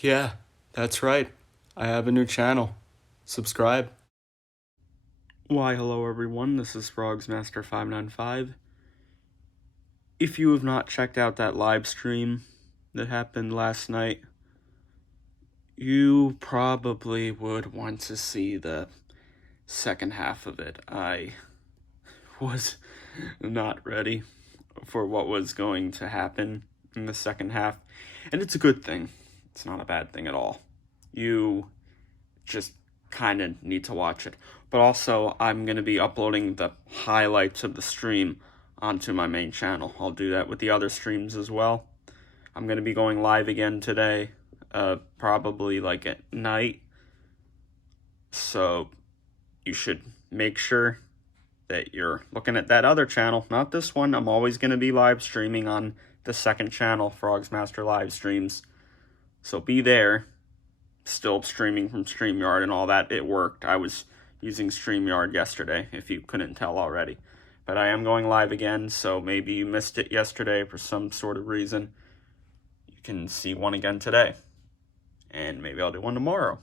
Yeah, that's right. I have a new channel. Subscribe. Why, hello everyone. This is Frogz Master 595. If you have not checked out that live stream that happened last night, you probably would want to see the second half of it. I was not ready for what was going to happen in the second half, and it's a good thing. It's not a bad thing at all. You just kind of need to watch it. But also, I'm going to be uploading the highlights of the stream onto my main channel. I'll do that with the other streams as well. I'm going to be going live again today, probably like at night. So you should make sure that you're looking at that other channel, not this one. I'm always going to be live streaming on the second channel, Frogz Master Live Streams. So be there. Still streaming from StreamYard and all that. It worked. I was using StreamYard yesterday, if you couldn't tell already. But I am going live again, so maybe you missed it yesterday for some sort of reason. You can see one again today. And maybe I'll do one tomorrow.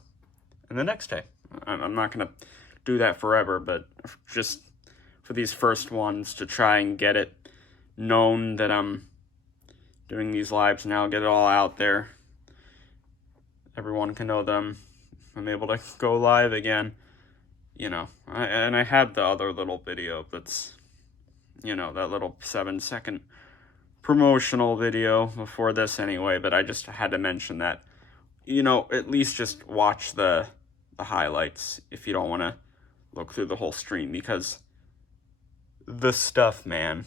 And the next day. I'm not going to do that forever, but just for these first ones to try and get it known that I'm doing these lives now, get it all out there. Everyone can know them. I'm able to go live again, you know. And I had the other little video that's, you know, that little 7-second promotional video before this anyway, but I just had to mention that. You know, at least just watch the highlights if you don't want to look through the whole stream, because the stuff, man,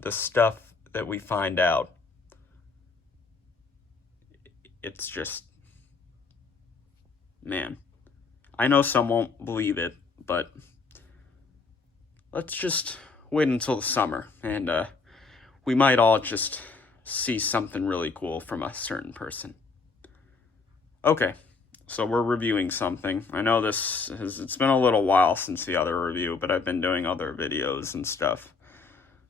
the stuff that we find out, it's just, man, I know some won't believe it, but let's just wait until the summer, and we might all just see something really cool from a certain person. Okay, so we're reviewing something. I know it's been a little while since the other review, but I've been doing other videos and stuff.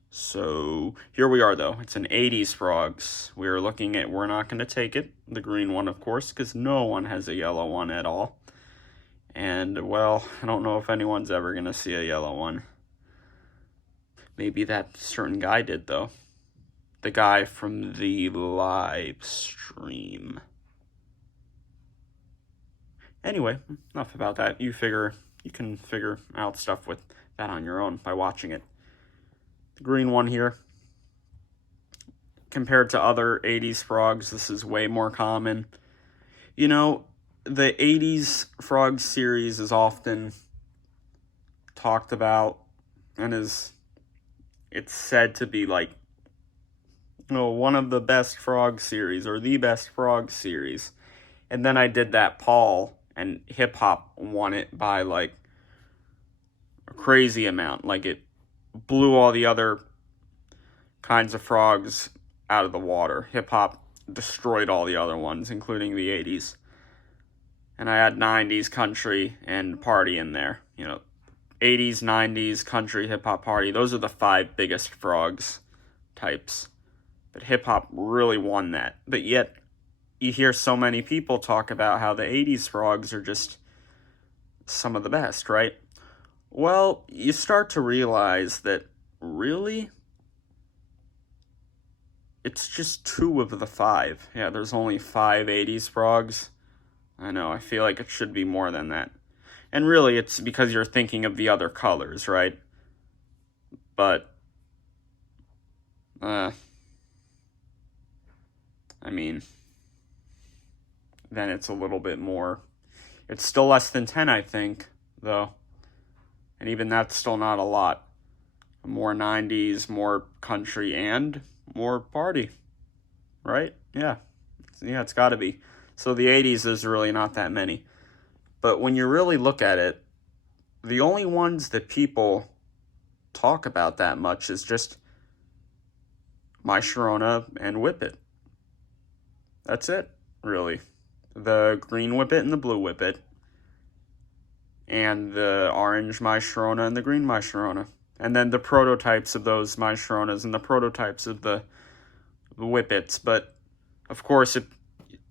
So here we are, though. It's an 80s Frogz. We're looking at, we're not going to take it, the green one, of course, because no one has a yellow one at all. And, well, I don't know if anyone's ever going to see a yellow one. Maybe that certain guy did, though. The guy from the live stream. Anyway, enough about that. You can figure out stuff with that on your own by watching it. The green one here, compared to other 80s Frogz, this is way more common. You know, the 80s Frogz series is often talked about and it's said to be like, you know, one of the best Frogz series or the best Frogz series. And then I did that poll and hip hop won it by like a crazy amount. Like it blew all the other kinds of Frogz out of the water. Hip-hop destroyed all the other ones, including the 80s. And I had 90s, country, and party in there. You know, 80s, 90s, country, hip-hop, party. Those are the 5 biggest Frogz types. But hip-hop really won that. But yet, you hear so many people talk about how the 80s Frogz are just some of the best, right? Well, you start to realize that, really, it's just 2 of the 5. Yeah, there's only 5 80s Frogz. I know, I feel like it should be more than that. And really, it's because you're thinking of the other colors, right? But, I mean, then it's a little bit more. It's still less than 10, I think, though. And even that's still not a lot. More 90s, more country, and more party, right? Yeah, it's got to be. So the 80s is really not that many. But when you really look at it, the only ones that people talk about that much is just My Sharona and Whip It. That's it, really. The green Whip It and the blue Whip It. And the orange My Sharona and the green My Sharona. And then the prototypes of those My Sharonas and the prototypes of the Whippets. But, of course,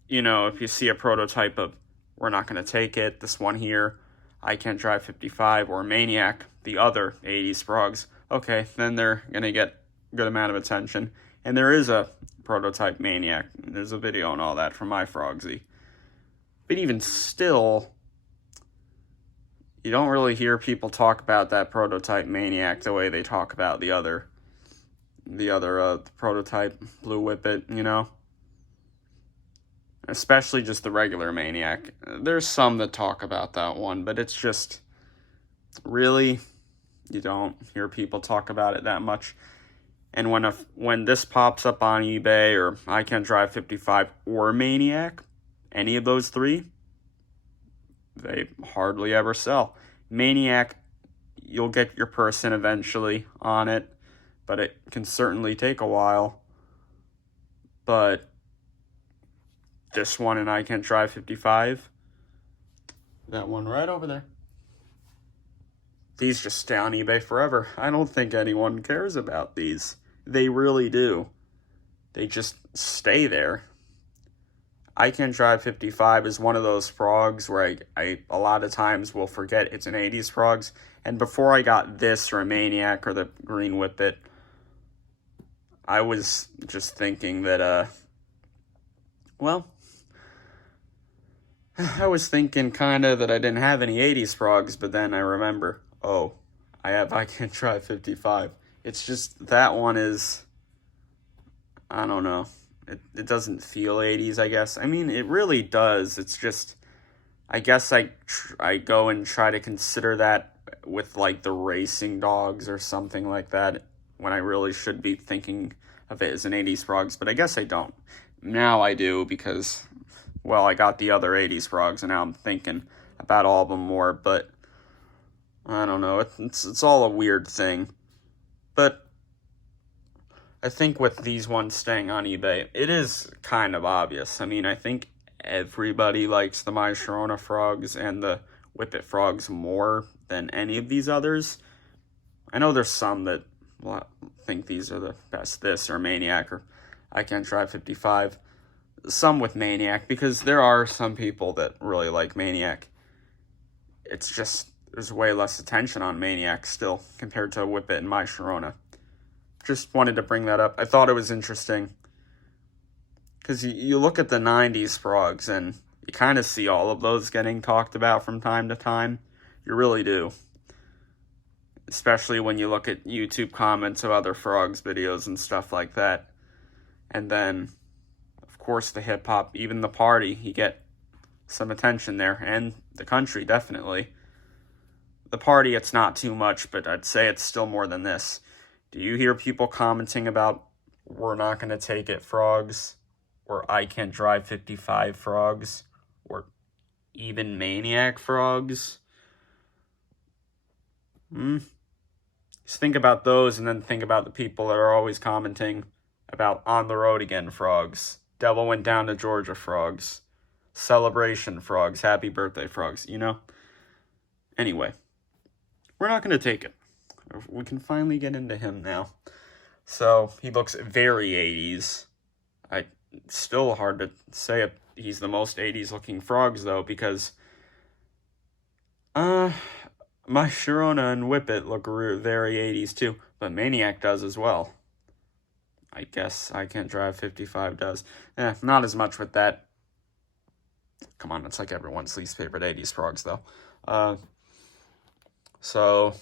you know, if you see a prototype of We're Not Gonna Take It, this one here, I Can't Drive 55, or Maniac, the other 80s Frogz, okay, then they're gonna get a good amount of attention. And there is a prototype Maniac. There's a video and all that from my Frogzy. But even still, you don't really hear people talk about that prototype Maniac the way they talk about the other prototype Blue Whippet, you know? Especially just the regular Maniac. There's some that talk about that one, but it's just, really, you don't hear people talk about it that much. And when this pops up on eBay, or I Can't Drive 55, or Maniac, any of those three, they hardly ever sell. Maniac, you'll get your person eventually on it, but it can certainly take a while. But this one and I Can't Drive 55, that one right over there, these just stay on eBay forever. I don't think anyone cares about these. They really do. They just stay there. I Can't Drive 55 is one of those Frogz where I a lot of times will forget it's an 80s Frogz. And before I got this, or a Maniac, or the Green Whippet, I was just thinking that, well, I was thinking kind of that I didn't have any 80s Frogz, but then I remember, oh, I have I Can't Drive 55. It's just, that one is, I don't know. It doesn't feel 80s, I guess. I mean, it really does. It's just, I guess I go and try to consider that with, like, the racing dogs or something like that, when I really should be thinking of it as an 80s Frogz, but I guess I don't. Now I do, because, well, I got the other 80s Frogz, and now I'm thinking about all of them more, but I don't know. It's all a weird thing. But I think with these ones staying on eBay, it is kind of obvious. I mean, I think everybody likes the My Sharona Frogz and the Whippet Frogz more than any of these others. I know there's some that think these are the best, this or Maniac or I Can't Drive 55. Some with Maniac, because there are some people that really like Maniac. It's just, there's way less attention on Maniac still compared to Whippet and My Sharona. Just wanted to bring that up. I thought it was interesting, because you look at the 90s Frogz, and you kind of see all of those getting talked about from time to time. You really do. Especially when you look at YouTube comments of other Frogz videos and stuff like that. And then, of course, the hip-hop, even the party, you get some attention there. And the country, definitely. The party, it's not too much, but I'd say it's still more than this. Do you hear people commenting about We're Not Gonna Take It Frogz, or I Can't Drive 55 Frogz, or even Maniac Frogz? Just think about those, and then think about the people that are always commenting about On the Road Again Frogz, Devil Went Down to Georgia Frogz, Celebration Frogz, Happy Birthday Frogz, you know? Anyway, we're not gonna take it. We can finally get into him now. So, he looks very 80s. It's still hard to say if he's the most 80s looking Frogz, though, because My Sharona and Whippet look very 80s, too. But Maniac does as well. I guess I Can't Drive 55 does. Not as much with that. Come on, it's like everyone's least favorite 80s Frogz, though. So,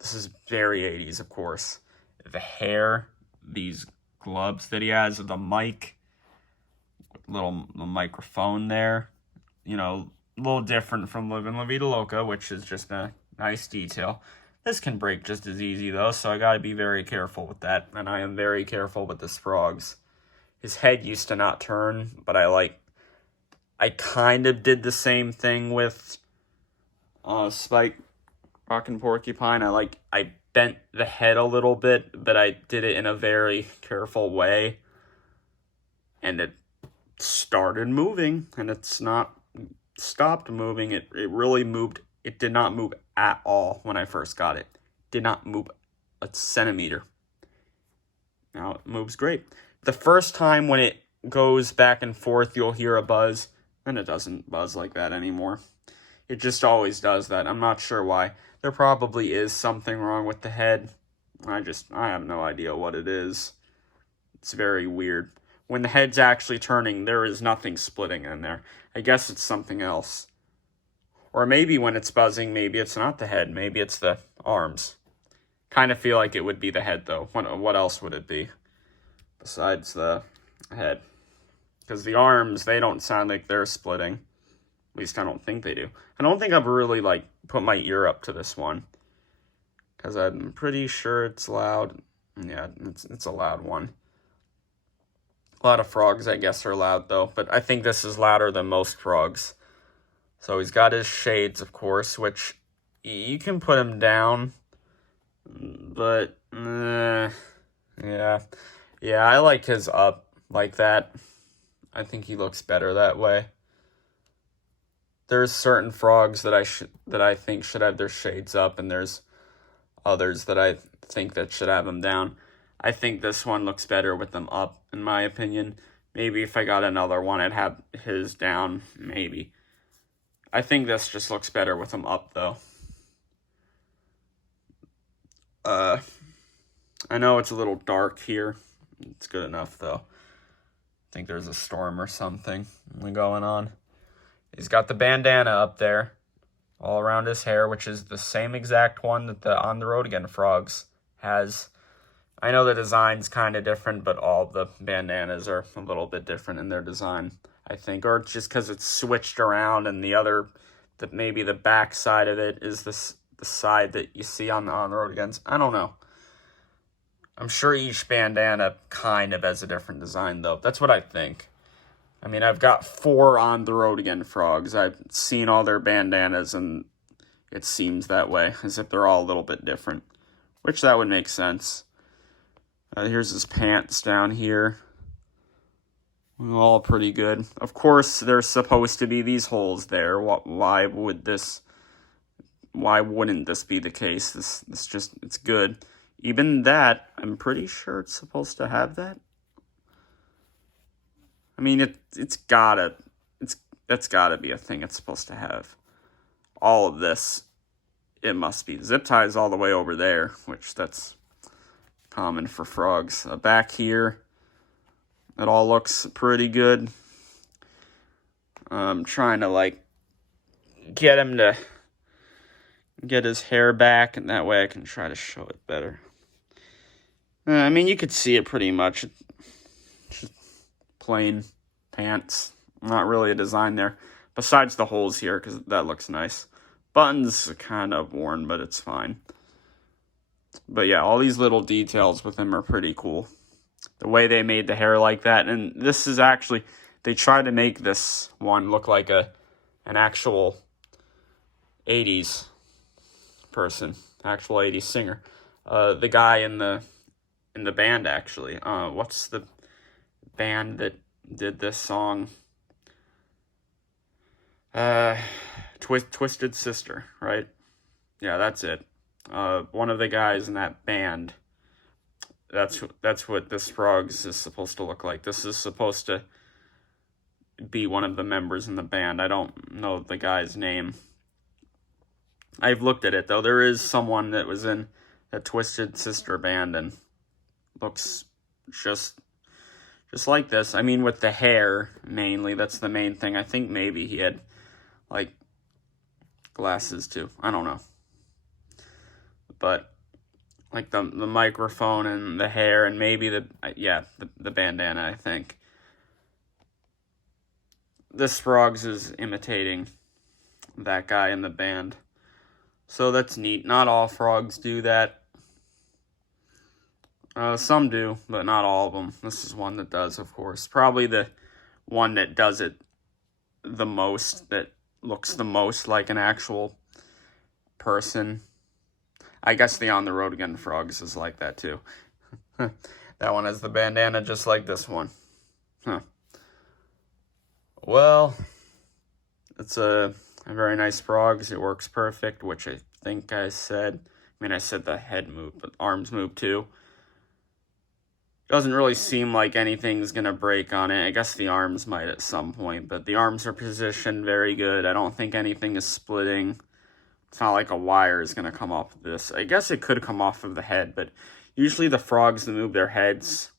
this is very 80s, of course. The hair, these gloves that he has, the mic, little microphone there. You know, a little different from Livin' La Vida Loca, which is just a nice detail. This can break just as easy, though, so I gotta be very careful with that. And I am very careful with this Frogz. His head used to not turn, but I kind of did the same thing with Spike Rockin' Porcupine. I bent the head a little bit, but I did it in a very careful way. And it started moving, and it's not stopped moving. It really moved. It did not move at all when I first got it. Did not move a centimeter. Now it moves great. The first time when it goes back and forth, you'll hear a buzz, and it doesn't buzz like that anymore. It just always does that. I'm not sure why. There probably is something wrong with the head. I have no idea what it is. It's very weird. When the head's actually turning, there is nothing splitting in there. I guess it's something else. Or maybe when it's buzzing, maybe it's not the head. Maybe it's the arms. Kind of feel like it would be the head, though. What else would it be besides the head? Because the arms, they don't sound like they're splitting. At least I don't think they do. I don't think I've really, like, put my ear up to this one. Because I'm pretty sure it's loud. Yeah, it's a loud one. A lot of Frogz, I guess, are loud, though. But I think this is louder than most Frogz. So he's got his shades, of course, which you can put him down. But, yeah. Yeah, I like his up like that. I think he looks better that way. There's certain Frogz that I think should have their shades up, and there's others that I think that should have them down. I think this one looks better with them up, in my opinion. Maybe if I got another one, I'd have his down, maybe. I think this just looks better with them up, though. I know it's a little dark here. It's good enough, though. I think there's a storm or something going on. He's got the bandana up there, all around his hair, which is the same exact one that the On the Road Again Frogz has. I know the design's kind of different, but all the bandanas are a little bit different in their design, I think. Or just because it's switched around and maybe the back side of it is the side that you see on the Road Agains. I don't know. I'm sure each bandana kind of has a different design, though. That's what I think. I mean, I've got 4 On the Road Again Frogz. I've seen all their bandanas, and it seems that way, as if they're all a little bit different. Which that would make sense. Here's his pants down here. All pretty good. Of course, there's supposed to be these holes there. Why wouldn't this be the case? It's good. Even that, I'm pretty sure it's supposed to have that. I mean, that's gotta be a thing it's supposed to have. All of this, it must be. Zip ties all the way over there, which that's common for Frogz. Back here, it all looks pretty good. I'm trying to, like, get him to get his hair back, and that way I can try to show it better. I mean, you could see it pretty much. Just plain pants. Not really a design there. Besides the holes here, because that looks nice. Buttons are kind of worn, but it's fine. But yeah, all these little details with him are pretty cool. The way they made the hair like that. And this is actually, they tried to make this one look like an actual 80s person. Actual 80s singer. The guy in the band, actually. What's the band that did this song? Twisted Sister, right? Yeah, that's it. One of the guys in that band. That's what this Frogz is supposed to look like. This is supposed to be one of the members in the band. I don't know the guy's name. I've looked at it, though. There is someone that was in that Twisted Sister band and looks just like this. I mean, with the hair, mainly. That's the main thing. I think maybe he had, like, glasses, too. I don't know. But, like, the microphone and the hair and maybe the bandana, I think. This Frogz is imitating that guy in the band. So that's neat. Not all Frogz do that. Some do, but not all of them. This is one that does, of course. Probably the one that does it the most, that looks the most like an actual person. I guess the On the Road Again Frogz is like that, too. That one has the bandana just like this one. Huh. Well, it's a very nice Frogz. It works perfect, which I think I said. I mean, I said the head moved, but arms move, too. Doesn't really seem like anything's going to break on it. I guess the arms might at some point, but the arms are positioned very good. I don't think anything is splitting. It's not like a wire is going to come off of this. I guess it could come off of the head, but usually the frogs that move their heads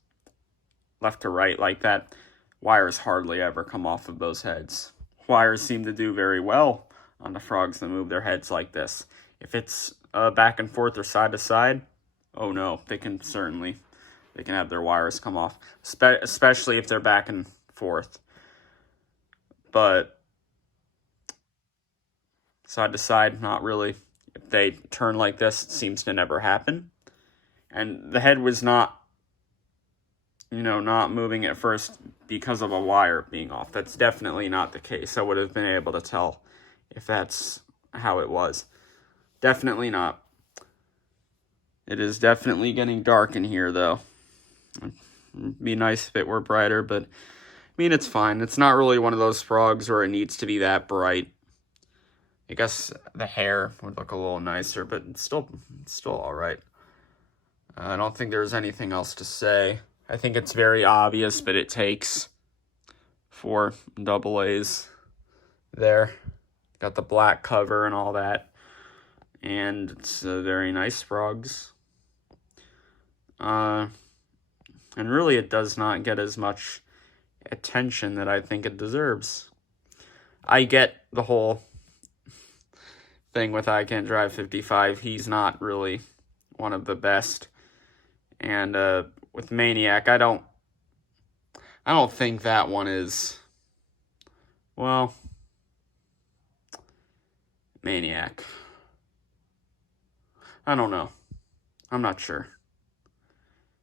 left to right like that, wires hardly ever come off of those heads. Wires seem to do very well on the frogs that move their heads like this. If it's back and forth or side to side, oh no, they can have their wires come off, especially if they're back and forth. But side to side, not really. If they turn like this, it seems to never happen. And the head was not, not moving at first because of a wire being off. That's definitely not the case. I would have been able to tell if that's how it was. Definitely not. It is definitely getting dark in here, though. It'd be nice if it were brighter, but, I mean, it's fine. It's not really one of those frogs where it needs to be that bright. I guess the hair would look a little nicer, but it's still all right. I don't think there's anything else to say. I think it's very obvious, but it takes 4 double A's there. Got the black cover and all that. And it's a very nice Frogz. And really it does not get as much attention that I think it deserves. I get the whole thing with I Can't Drive 55. He's not really one of the best. And with Maniac, I don't think that one is, well, Maniac. I don't know. I'm not sure.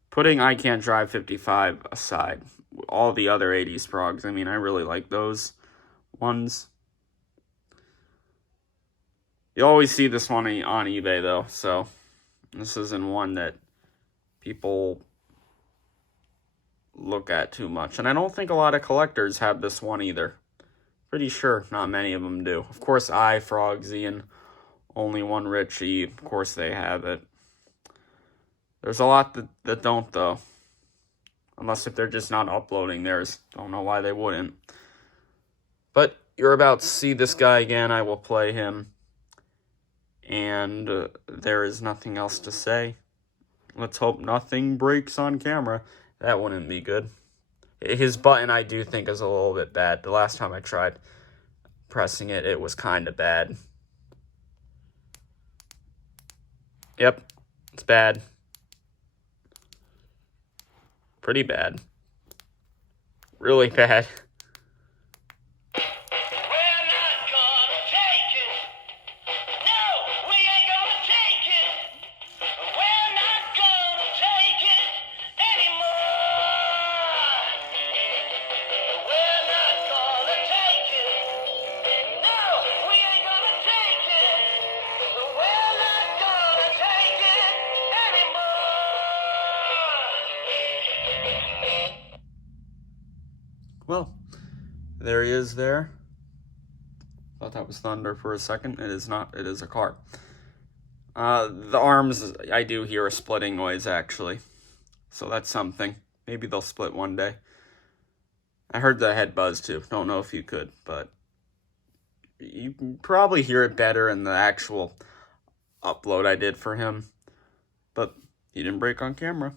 Putting I Can't Drive 55 aside, all the other 80s frogs, I mean, I really like those ones. You always see this one on eBay, though, so this isn't one that people look at too much. And I don't think a lot of collectors have this one either. Pretty sure not many of them do. Of course, Frogzy and Only One Richie, of course they have it. There's a lot that don't, though. Unless if they're just not uploading theirs. Don't know why they wouldn't. But you're about to see this guy again. I will play him. And there is nothing else to say. Let's hope nothing breaks on camera. That wouldn't be good. His button, I do think, is a little bit bad. The last time I tried pressing it, it was kind of bad. Yep, it's bad. Pretty bad. Really bad. Well, there he is there. Thought that was thunder for a second. It is not. It is a car. The arms, I do hear a splitting noise, actually. So that's something. Maybe they'll split one day. I heard the head buzz, too. Don't know if you could, but you can probably hear it better in the actual upload I did for him. But he didn't break on camera.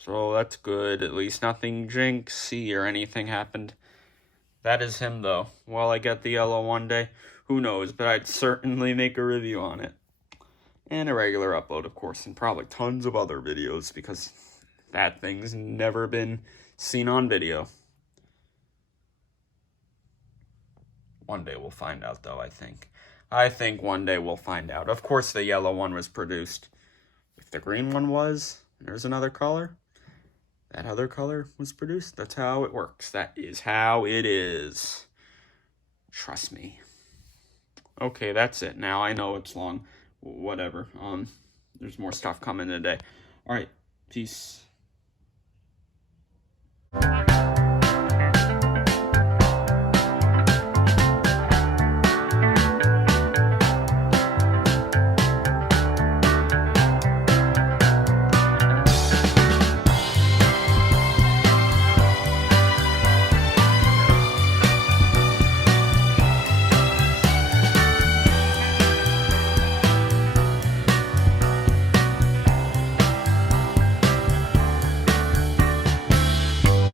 So that's good. At least nothing jinxy or anything happened. That is him, though. Will I get the yellow one day? Who knows, but I'd certainly make a review on it. And a regular upload, of course, and probably tons of other videos, because that thing's never been seen on video. One day we'll find out, though, I think. I think one day we'll find out. Of course, the yellow one was produced. If the green one was, there's another color. That other color was produced. That's how it works. That is how it is. Trust me. Okay, that's it. Now I know it's long. Whatever. There's more stuff coming today. All right. Peace.